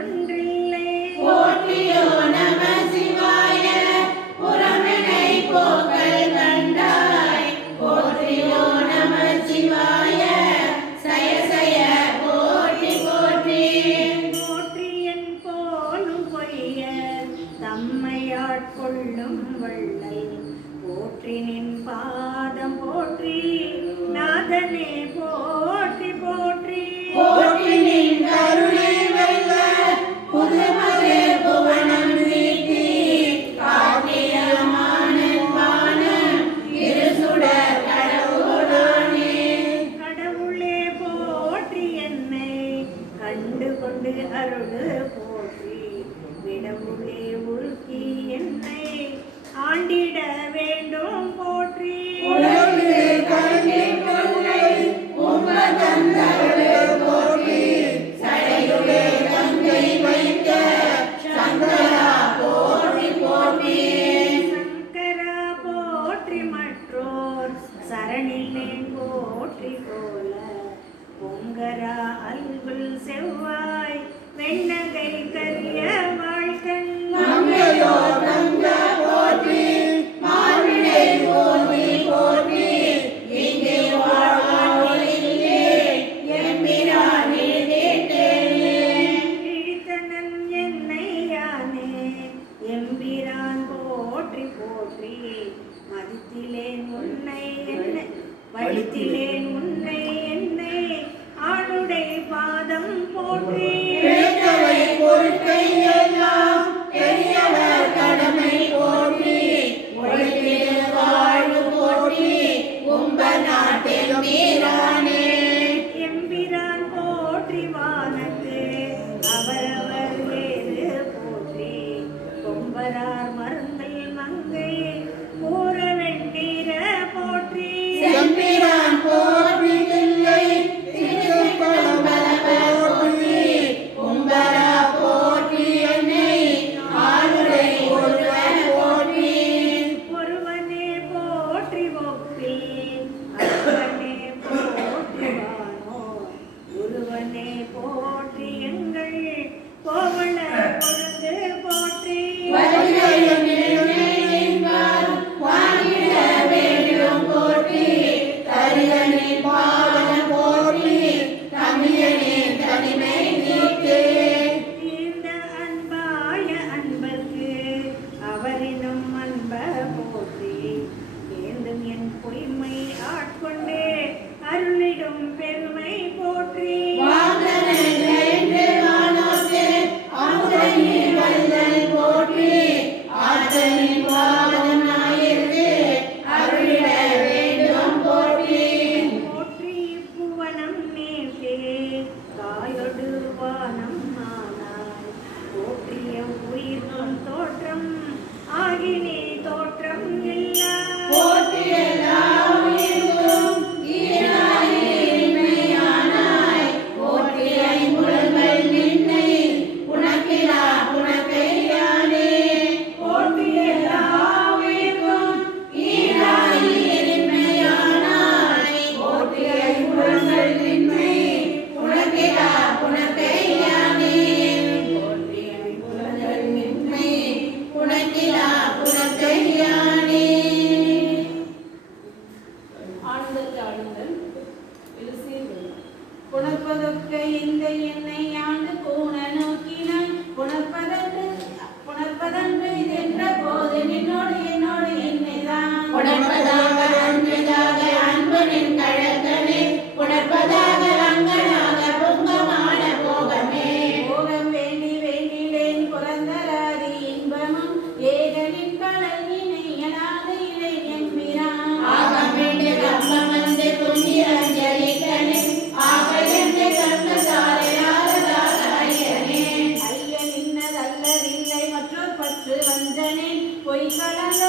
ஒன்றில்லை. போற்றியோ நம சிவாய புறமெனை போக்கல் கண்டாய். போற்றியோ நம சிவாய சய சய போற்றி போற்றி. போற்றியன் போலும் பொய்யர் தம்மையாட்கொள்ளும் வள்ளல். போற்றி நின் பாதம் போற்றி நாதனே போற்றி போற்றி. போற்றி நின் கருணை வெல்ல புதுமது புவனம் நீட்டி. காட்டியமானன் வானம் இருசுடர் கடவுளானே. கடவுளே போற்றி என்னை கண்டு கொண்டு அருள் போற்றி. விடவுளே உருக்கி என்னை ஆண்டிட வேண்டும் போற்றி. உலகு கருணின் கொள்ளை உம்பதந்தருளே போற்றி. சடையுளே கங்கை வைத்த சங்கரா போற்றி போற்றி. சங்கரா போற்றி மற்றோர் சரணில்லேன் போற்றி போல. பொங்கரா அல்குல் செவ்வாய் வெண்ணகை கரிய வாழ்கண். மங்கையோ தங்க போற்றி மார்பிடை போற்றி போற்றி. இங்கே வாழ்வானில்லே எம்பிரான் இழுதிட்டேனே. இழித்தனன் என்னை யானே எம்பிரான் போற்றி போற்றி. மதித்திலேன் உன்னை என்னை வழித்திலேன் உன்னை என்னை ஆளுடை பாதம் போற்றி. பிழைத்தவை பொருட்கை எல்லாம் பெரியவர் கடமை போற்றி. ஒழித்திடு வாழ்வு போற்றி உம்ப நாட்டில் மீரானே. எம்பிரான் போற்றி வானத்து அவரவர் வேறு போற்றி. கொம்பரார் மருந்தல் மங்கை கூற வெண்ணீர போற்றி. செம்பிரான் போற்றி தில்லை திருப்பரம்பர போற்றி. உம்பரா போற்றி என்னை ஆளுடை ஒருவர் போற்றி. ஒருவனே போற்றி ஒப்பில் அருவனே போற்றி வானோர். ஒருவனே போற்றி எங்கள் கோவள பொருது போற்றி. வருகையும் நினைவார் வாங்கிட வேண்டும் போற்றி. தருகனின் பாதம் போற்றி தமிழனே தனிமை நீக்கே. தீர்ந்த அன்பாய அன்பர்க்கு அவரினும் அன்ப போற்றி. ஏந்தும் என் பொய்மை ஆட்கொண்டே அருளிடும் பெருமை போற்றி. வாங்கனன் என்று வானோர்க்கு அமுதனி வள்ளல் போற்றி. ஆற்றலின் பாதம் நாயிற்கு அருளிட வேண்டும் போற்றி. போற்றி புவனம் நேற்றே காயொடு வானம் ஆனாய். போற்றிய உயிர்க்கும் தோற்றம் ஆகினே தோற்றம் இல்லா. போற்றி எல்லா உயிர்க்கும் ஈராய் இன்மையானாய். போற்றி ஐம்புலன்கள் நின்னை உனக்கிலா புனக்கையானே. போற்றி எல்லா உயிர்க்கும் ஈராய் இன்மையானாய். போற்றி ஐம்புலன்கள் நின்னை உனக்கிலா புனக்கையானே. போற்றி ஐம்புலன்கள் நின்னை உனக்கிலா புனக்கையானே. ஆழ்ந்தற்று ஆளுங்கள் புணர்ப்பதொக்க இந்த என்னை ஆண்டு கூண நோக்கினான். புணர்ப்பதன்று இதென்ற போது நின்னோடு என்னோடு என்னைதான். புணர்ப்பதாக அன்பதாக அன்பனின் கழகமே. புணர்ப்பதாக அங்கனாக பொங்கமான போகமே. போகம் வேண்டி வேண்டிலேன் புறந்தராதி இன்பமும் ஏகனின் கடல் இணையனாது இலை என்கிறான். ஆகம் வேண்டு கம்பம் வந்து புண்ணிய அஞ்சலிக்கனே. ஆகையன்று கர்மசாரையாரதாக ஐயனே. ஐயன் இன்னதல்லதில்லை மற்றொரு பற்று வஞ்சனே. பொய் கலந்த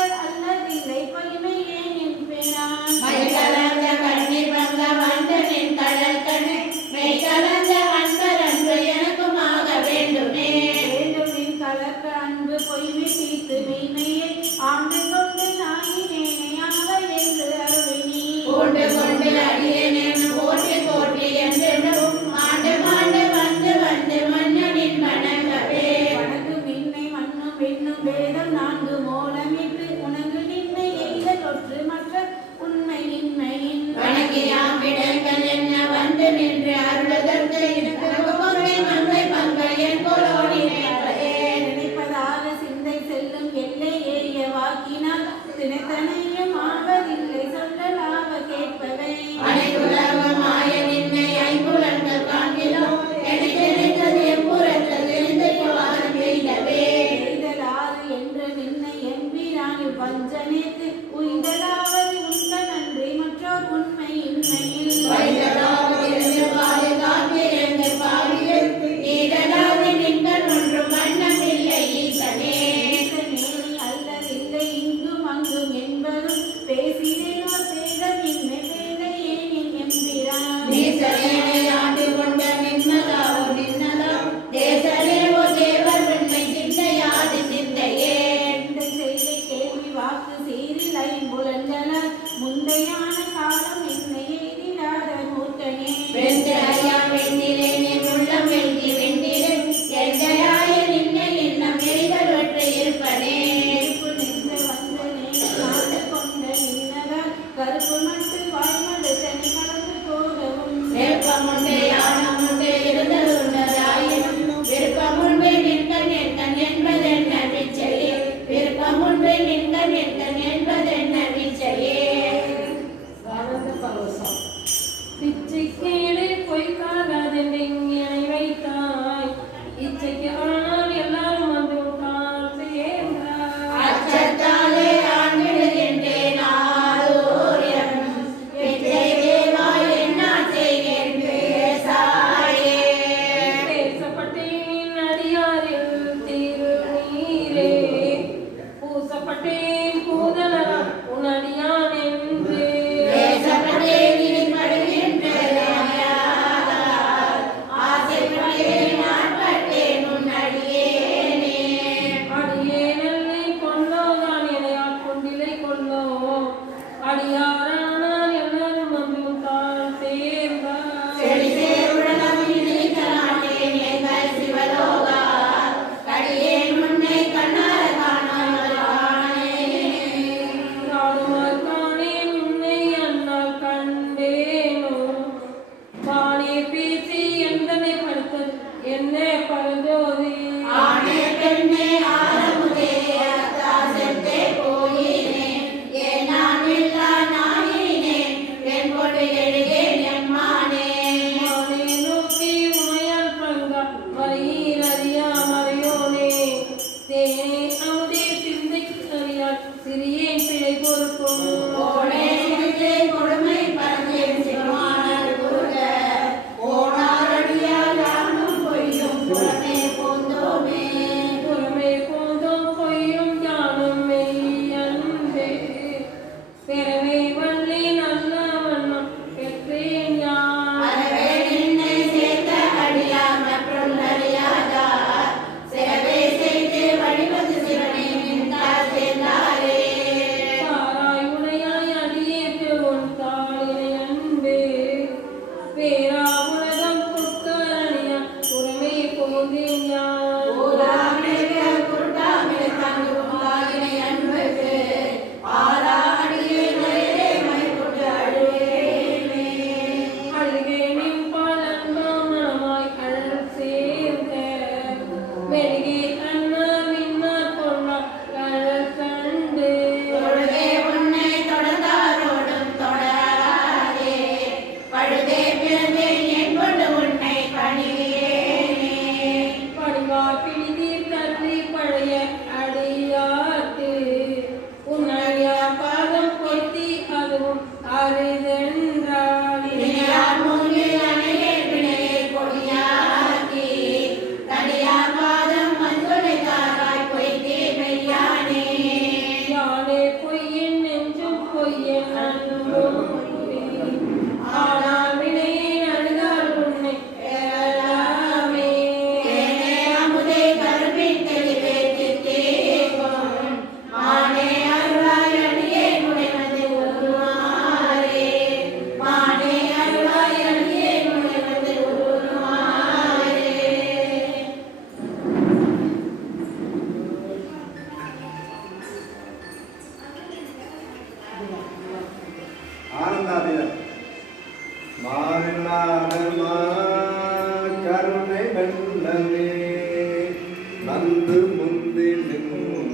வந்து முந்தினும்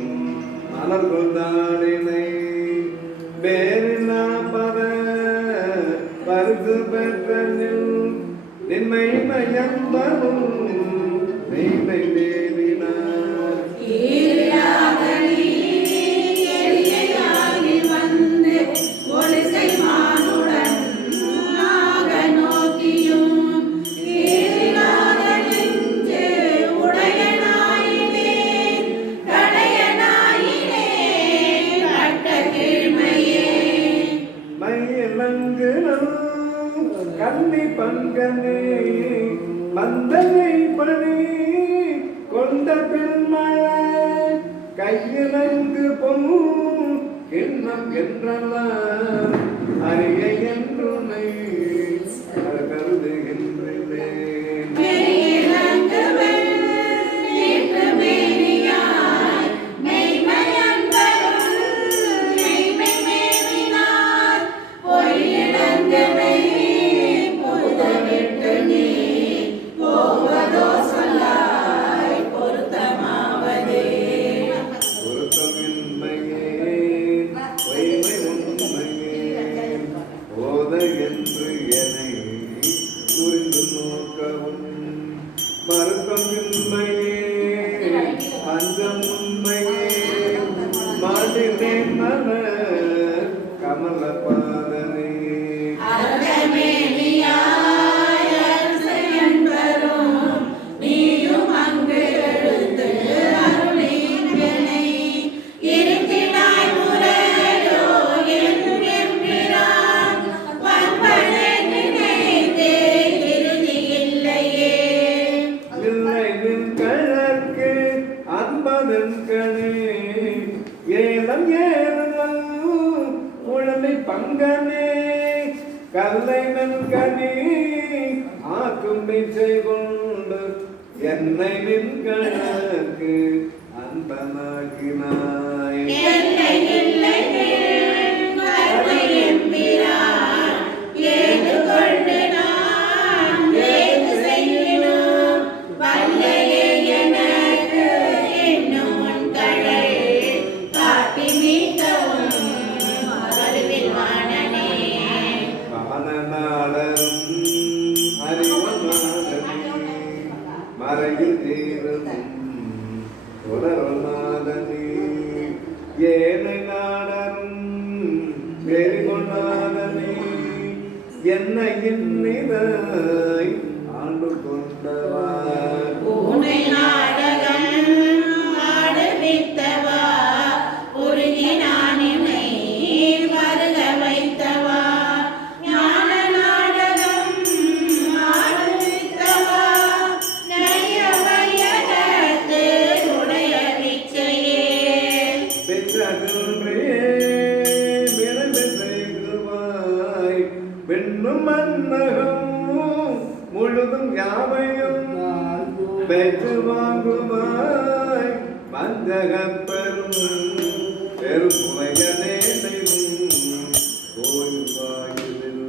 மலர் கொண்டாடினை வேறினா பரிசு பெற்ற நின்மை மயம்பரும் மெய்மை தேவினார் கண்ணி பங்கனே மந்தனை பணி கொண்ட பெண்மழை கையிலங்கு பொண்ணு கிண்ணம் என்றெல்லாம் அறிய என்றுனை கருதுகின்றேன். என்று என்னை புரிந்து நோக்கவும் மறுக்கம் உண்மையே அஞ்சம் உண்மையே மாட்டினேன் மன கமல பாதனே ஏலம் ஏலம் உழலை பங்கனே கல்லை நன்கனி ஆக்கும் பிச்சை கொண்டு என்னை நின் கணக்கு அன்பனாக்கினாய். மறையில் தீரும் உலரநாதனே ஏனை நாடரும் வெறி கொண்டாதனே என்னை இன்னிதாய் ஆண்டு கொண்டவா பெண்ணும் மன்னகம் முழுதும் யாவையும் பெற்று வாங்குவாய் பஞ்சகம் பெரும் பெருமையனே கோயில் வாயிலில்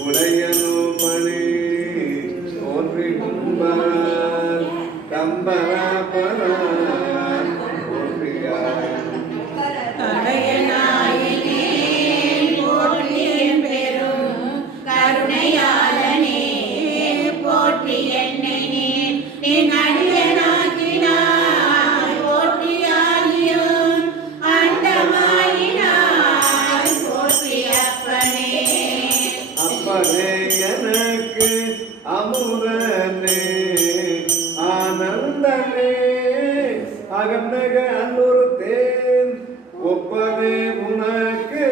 உடையனோ பணி ஒன்றி கும்பார் கம்பராபரா எனக்கு அமுதனே ஆனந்தனே அகநக அன்னொரு தேன் ஒப்பனே உனக்கு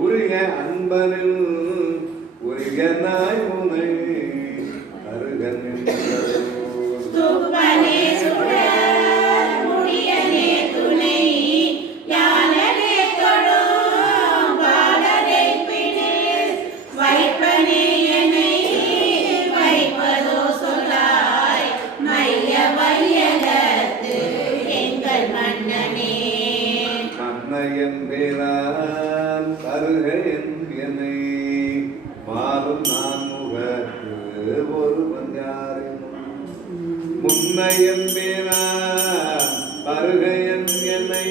உரிய அன்பனில் உரிய நாய் உனை அருகன் ஒருவன் யாரினும் முன்னையம்பினா பருகையன் என்னை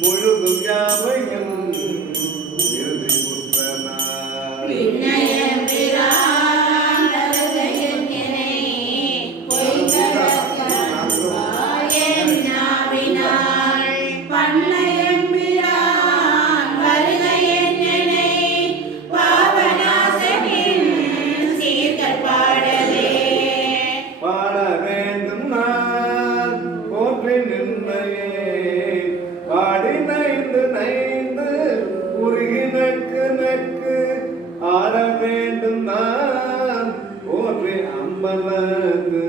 முழுதும் யாவையும் இறுதி புற்றனாய் விண்ணயம் பிரான் தருகையன் என்னை பொய்தரக்கன் நாவினாள் பண்ணயம் பிரான் வருகையன் என்னை பாவநாசனின் சீர்கள் பாடவே பாட வேண்டும் நான் போற்றி நின்னையே பாடி நைந்து நைந்து உருகி நக்கு நக்கு ஆட வேண்டும் நான் போற்றி அம்பலத்து